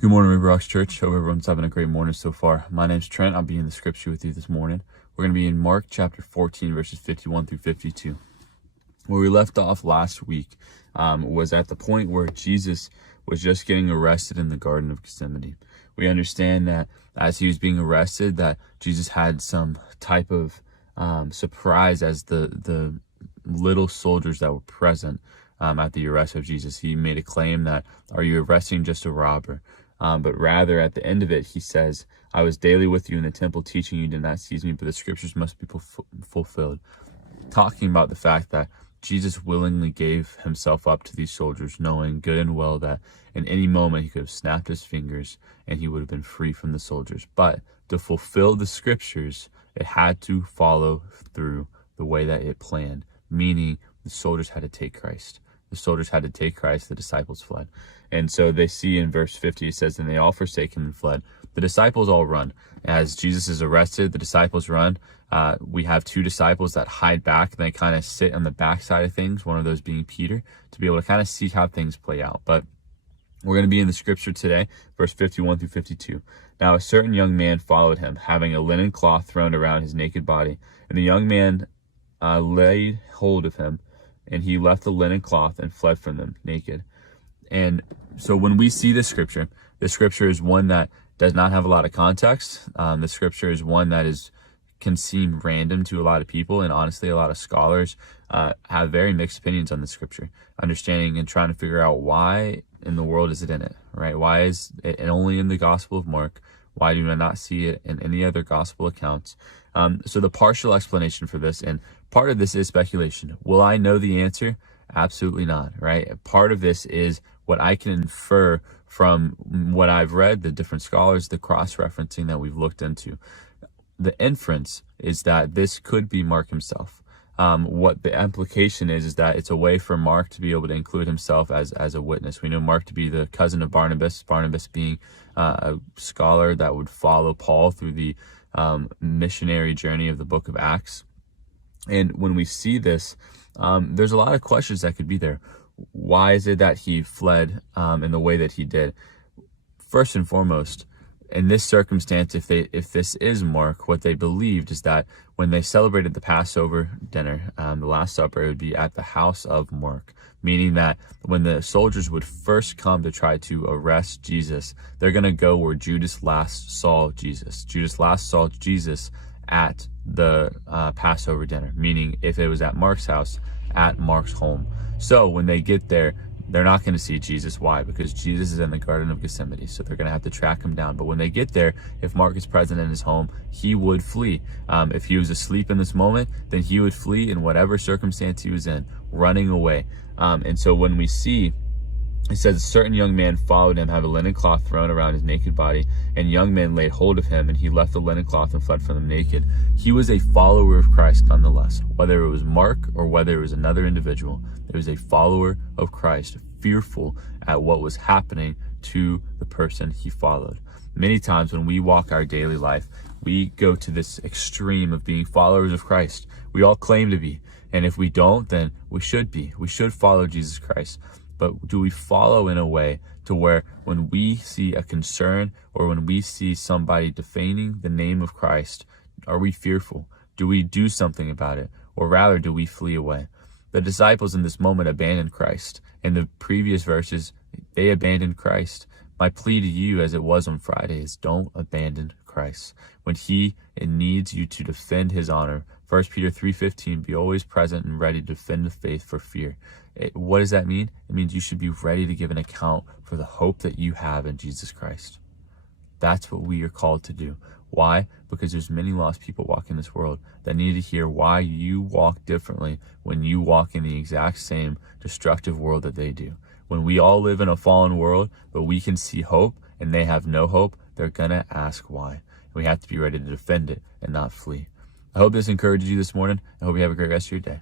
Good morning, River Rocks Church. Hope everyone's having a great morning so far. My name's Trent. I'll be in the scripture with you this morning. We're going to be in Mark chapter 14, verses 51 through 52. Where we left off last week was at the point where Jesus was just getting arrested in the Garden of Gethsemane. We understand that as he was being arrested, that Jesus had some type of surprise as the little soldiers that were present at the arrest of Jesus. He made a claim that, "Are you arresting just a robber?" But rather, at the end of it, he says, "I was daily with you in the temple teaching, you did not seize me, but the scriptures must be fulfilled." Talking about the fact that Jesus willingly gave himself up to these soldiers, knowing good and well that in any moment he could have snapped his fingers and he would have been free from the soldiers. But to fulfill the scriptures, it had to follow through the way that it planned, meaning the soldiers had to take Christ. The soldiers had to take Christ, the disciples fled. And so they see in verse 50, it says, "And they all forsake him and fled." The disciples all run. As Jesus is arrested, the disciples run. We have two disciples that hide back, and they kind of sit on the backside of things, one of those being Peter, to be able to kind of see how things play out. But we're going to be in the scripture today, verse 51 through 52. "Now a certain young man followed him, having a linen cloth thrown around his naked body. And the young man laid hold of him, and he left the linen cloth and fled from them naked." And so when we see this scripture is one that does not have a lot of context. The scripture is one that can seem random to a lot of people, and honestly, a lot of scholars have very mixed opinions on the scripture, understanding and trying to figure out why in the world is it in it, right? Why is it only in the Gospel of Mark? Why do I not see it in any other gospel accounts? So the partial explanation for this, and part of this is speculation. Will I know the answer? Absolutely not, right? Part of this is what I can infer from what I've read, the different scholars, the cross-referencing that we've looked into. The inference is that this could be Mark himself. What the implication is that it's a way for Mark to be able to include himself as a witness. We know Mark to be the cousin of Barnabas being a scholar that would follow Paul through the missionary journey of the book of Acts. And when we see this, there's a lot of questions that could be there. Why is it that he fled in the way that he did? First and foremost, in this circumstance, if this is Mark, what they believed is that when they celebrated the Passover dinner, the Last Supper, it would be at the house of Mark, meaning that when the soldiers would first come to try to arrest Jesus, they're going to go where Judas last saw Jesus. Judas last saw Jesus at the Passover dinner, meaning if it was at Mark's house, at Mark's home. So when they get there, they're not going to see Jesus. Why? Because Jesus is in the Garden of Gethsemane, so they're going to have to track him down. But when they get there, if Mark is present in his home, he would flee. If he was asleep in this moment, then he would flee in whatever circumstance he was in, running away. And so when we see, it says, "A certain young man followed him, having a linen cloth thrown around his naked body, and young men laid hold of him, and he left the linen cloth and fled from them naked." He was a follower of Christ nonetheless. Whether it was Mark or whether it was another individual, it was a follower of Christ, fearful at what was happening to the person he followed. Many times when we walk our daily life, we go to this extreme of being followers of Christ. We all claim to be, and if we don't, then we should be. We should follow Jesus Christ. But do we follow in a way to where when we see a concern or when we see somebody defaming the name of Christ, are we fearful? Do we do something about it? Or rather, do we flee away? The disciples in this moment abandoned Christ. In the previous verses, they abandoned Christ. My plea to you, as it was on Friday, is don't abandon Christ. When he needs you to defend his honor, 1 Peter 3:15, be always present and ready to defend the faith for fear. What does that mean? It means you should be ready to give an account for the hope that you have in Jesus Christ. That's what we are called to do. Why? Because there's many lost people walking this world that need to hear why you walk differently when you walk in the exact same destructive world that they do. When we all live in a fallen world, but we can see hope and they have no hope, they're going to ask why. We have to be ready to defend it and not flee. I hope this encourages you this morning. I hope you have a great rest of your day.